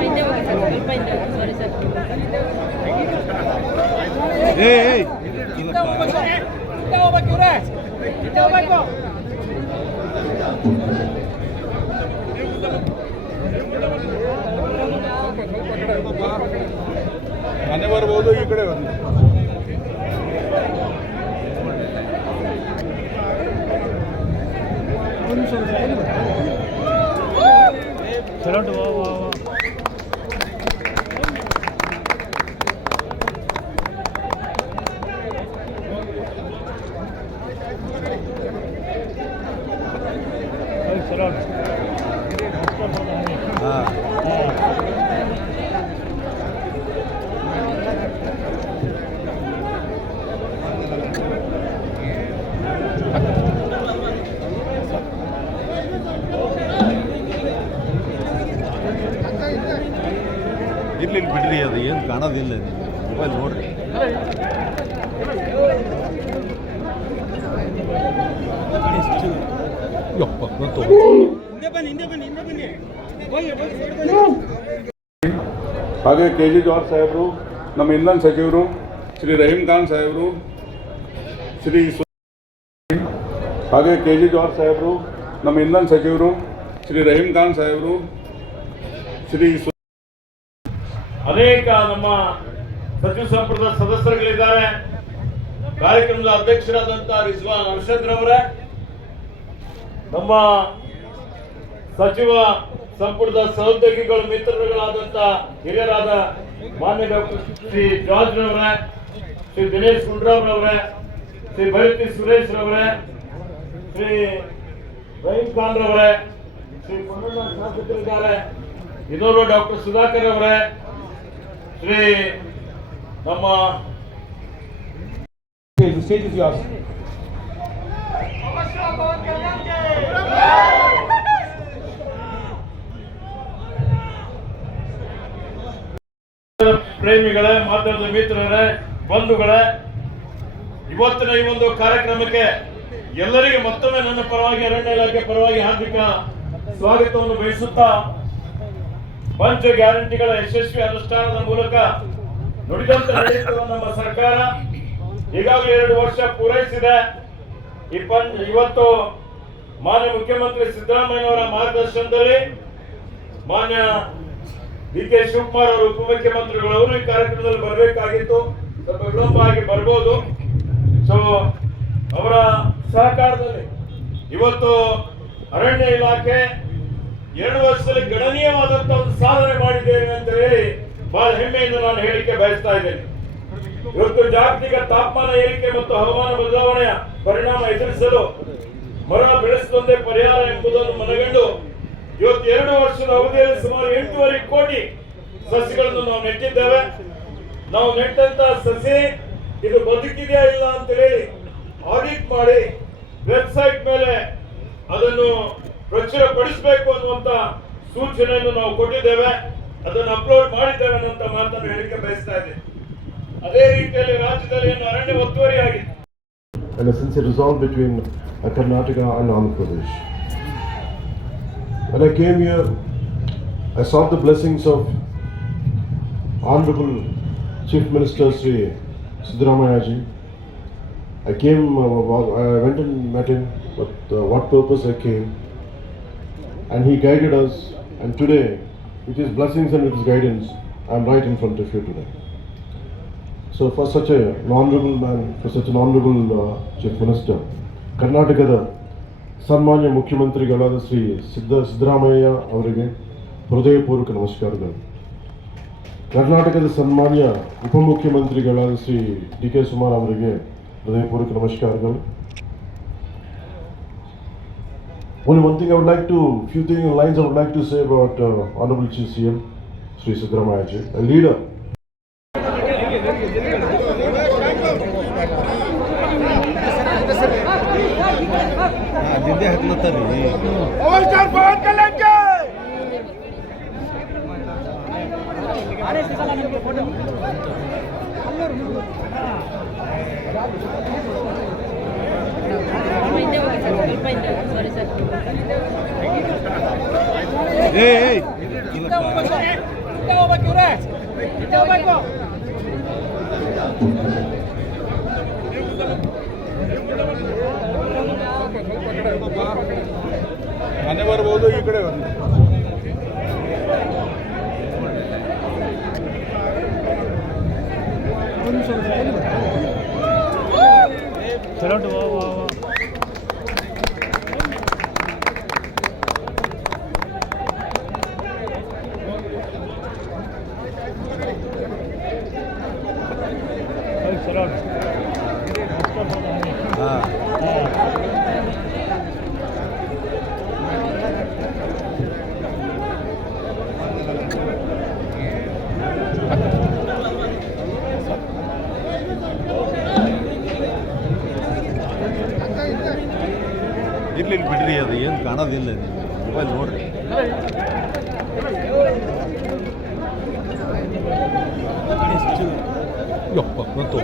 ಹಿಂದೆ ಹೋಗಿ ಸರ್ ಸ್ವಲ್ಪ ಹಿಂದೆ ಹೋಗಿ ಸಾರಿ ಸರ್ ಮನೆ ಬರ್ಬೋದು ಈ ಕಡೆ ಬನ್ನಿ ಇರ್ಲಿ ಇಲ್ಲಿ ಬಿಡ್ರಿ ಅದು ಏನು ಕಾಣೋದಿಲ್ಲ ಮೊಬೈಲ್ ನೋಡ್ರಿ. ಯಪ್ಪ ಗೊತ್ತು ಹಾಗೆ ಕೆ ಜಿ ಜಾರ್ಜ್ ಸಾಹೇಬರು ನಮ್ಮ ಇಂಧನ ಸಚಿವರು ಶ್ರೀ ರಹೀಂ ಖಾನ್ ಸಾಹೇಬರು ಶ್ರೀ ಹಾಗೆ ಕೆ ಜಿ ಜಾರ್ಜ್ ಸಾಹೇಬರು ನಮ್ಮ ಇಂಧನ ಸಚಿವರು ಶ್ರೀ ರಹೀಂ ಖಾನ್ ಸಾಹೇಬರು ಶ್ರೀ ಅನೇಕ ನಮ್ಮ ಸಚಿವ ಸಂಪುಟದ ಸದಸ್ಯರುಗಳಿದ್ದಾರೆ. ಕಾರ್ಯಕ್ರಮದ ಅಧ್ಯಕ್ಷರಾದಂತ ರಿಜ್ವಾನ್ ರವರೇ ನಮ್ಮ ಸಚಿವ ಸಂಪುಟದ ಸಹೋದ್ಯೋಗಿಗಳು, ಮಿತ್ರರುಗಳಾದಂತ ಹಿರಿಯರಾದ ಮಾನ್ಯ ಡಾಕ್ಟರ್ ಶ್ರೀ ಜಾರ್ಜ್ ರವರೇ, ಶ್ರೀ ದಿನೇಶ್ ಗುಂಡ್ರಾಮ್ರವರೇ ಶ್ರೀ ಭೈರತಿ ಸುರೇಶ್ ರವರೇ, ಶ್ರೀ ರಹೀಂ ಖಾನ್ ರವರೇ, ಶ್ರೀ ಶಾಸಕರಿದ್ದಾರೆ. ಇನ್ನೋರು ಡಾಕ್ಟರ್ ಸುಧಾಕರ್ ಅವರೇ ಶ್ರೀ ನಮ್ಮ. ಪ್ರೇಮಿಗಳೇ ಮಾಧ್ಯಮದ ಮಿತ್ರರೇ, ಬಂಧುಗಳೇ, ಇವತ್ತಿನ ಈ ಒಂದು ಕಾರ್ಯಕ್ರಮಕ್ಕೆ ಎಲ್ಲರಿಗೆ ಮತ್ತೊಮ್ಮೆ ನನ್ನ ಪರವಾಗಿ ಅರಣ್ಯ ಇಲಾಖೆ ಪರವಾಗಿ ಹಾರ್ದಿಕ ಸ್ವಾಗತವನ್ನು ಬಯಸುತ್ತಾ ಪಂಚ ಗ್ಯಾರಂಟಿಗಳ ಯಶಸ್ವಿ ಅನುಷ್ಠಾನದ ಮೂಲಕ ನುಡಿದಂತ ನಮ್ಮ ಸರ್ಕಾರ ಈಗಾಗಲೇ ಎರಡು ವರ್ಷ ಪೂರೈಸಿದೆ. ಇವತ್ತು ಮಾನ್ಯ ಮುಖ್ಯಮಂತ್ರಿ ಸಿದ್ದರಾಮಯ್ಯವರ ಮಾರ್ಗದರ್ಶನದಲ್ಲಿ ಮಾನ್ಯ ಡಿ ಕೆ ಶಿವಕುಮಾರ್ ಅವರು ಉಪಮುಖ್ಯಮಂತ್ರಿಗಳು ಅವರು ಈ ಕಾರ್ಯಕ್ರಮದಲ್ಲಿ ಬರಬೇಕಾಗಿತ್ತು. ಸ್ವಲ್ಪ ವಿಳಂಬ ಆಗಿ ಬರ್ಬೋದು. ಸೊ ಅವರ ಸಹಕಾರದಲ್ಲಿ ಇವತ್ತು ಅರಣ್ಯ ಇಲಾಖೆ ಎರಡು ವರ್ಷದಲ್ಲಿ ಗಣನೀಯವಾದಂತ ಒಂದು ಸಾಧನೆ ಮಾಡಿದ್ದೇವೆ ಅಂತ ಹೇಳಿ ಬಹಳ ಹೆಮ್ಮೆಯಿಂದ ನಾನು ಹೇಳಿಕೆ ಬಯಸ್ತಾ ಇದ್ದೇನೆ. ಇವತ್ತು ಜಾಗತಿಕ ತಾಪಮಾನ ಏರಿಕೆ ಮತ್ತು ಹವಾಮಾನ ಬದಲಾವಣೆಯ ಪರಿಣಾಮ ಎದುರಿಸಲು ಮರ ಬೆಳೆಸದಂತೆ ಪರಿಹಾರ ಎಂಬುದನ್ನು ಮನಗಂಡು ಇವತ್ತು ಎರಡು ವರ್ಷದ ಅವಧಿಯಲ್ಲಿ ಸುಮಾರು ಎಂಟೂವರೆ ಕೋಟಿ ಸಸಿಗಳನ್ನು ನಾವು ನೆಟ್ಟಿದ್ದೇವೆ. ನಾವು ನೆಟ್ಟಂತ ಸಸಿ ಇದು ಬದುಕಿದೆಯಾ ಇಲ್ಲ ಅಂತ ಹೇಳಿ ಆಡಿಟ್ ಮಾಡಿ ವೆಬ್ಸೈಟ್ ಮೇಲೆ ಅದನ್ನು ಪ್ರಚುರಪಡಿಸಬೇಕು ಅನ್ನುವಂತ ಸೂಚನೆಯನ್ನು ನಾವು ಕೊಟ್ಟಿದ್ದೇವೆ ಅದನ್ನು ಅಪ್ಲೋಡ್ ಮಾಡಿದ್ದೇವೆ ಅನ್ನುವಂತ ಮಾತನ್ನು ಹೇಳಿಕೆ ಬಯಸ್ತಾ ಇದೆ ಅದೇ ರೀತಿಯಲ್ಲಿ ರಾಜ್ಯದಲ್ಲಿ ಏನು ಅರಣ್ಯ ಒತ್ತುವರಿ ಆಗಿದೆ and a sincere resolve between uh, Karnataka and Andhra Pradesh. When I came here, I sought the blessings of Honorable Chief Minister Sri Siddaramaya ji. I came, uh, I went and met him, but uh, what purpose I came, and he guided us. And today, with his blessings and with his guidance, I am right in front of you today. So for such a honorable man, for such an honorable uh, chief minister, ಕರ್ನಾಟಕದ ಸನ್ಮಾನ್ಯ ಮುಖ್ಯಮಂತ್ರಿಗಳಾದ ಶ್ರೀ ಸಿದ್ದ ಸಿದ್ದರಾಮಯ್ಯ ಅವರಿಗೆ ಹೃದಯಪೂರ್ವಕ ನಮಸ್ಕಾರಗಳು ಕರ್ನಾಟಕದ ಸನ್ಮಾನ್ಯ ಉಪಮುಖ್ಯಮಂತ್ರಿಗಳಾದ Shri D K ಸುಮಾರ್ ಅವರಿಗೆ ಹೃದಯಪೂರ್ವಕ ನಮಸ್ಕಾರಗಳು Only one thing I would like to, few things, lines I would like to say about uh, Honorable Chief CM, Sri Siddaramaya ji, a leader ನಿಂದೆ ಹತ್ಲತ್ತಾರಿ ಹಿಂದೆ ಹೋಗಿ ಸರ್ ಸ್ವಲ್ಪ ಹಿಂದೆ ಸಾರಿ ಸರ್ ಏಯ್ ಮನೆ ಬರ್ಬೋದು ಈ ಕಡೆ ಬನ್ನಿ ಹಾಂ ಬನ್ನಿ ಮೊಬೈಲ್ ಬನ್ನಿ ಯಪ್ಪ ಗೊತ್ತು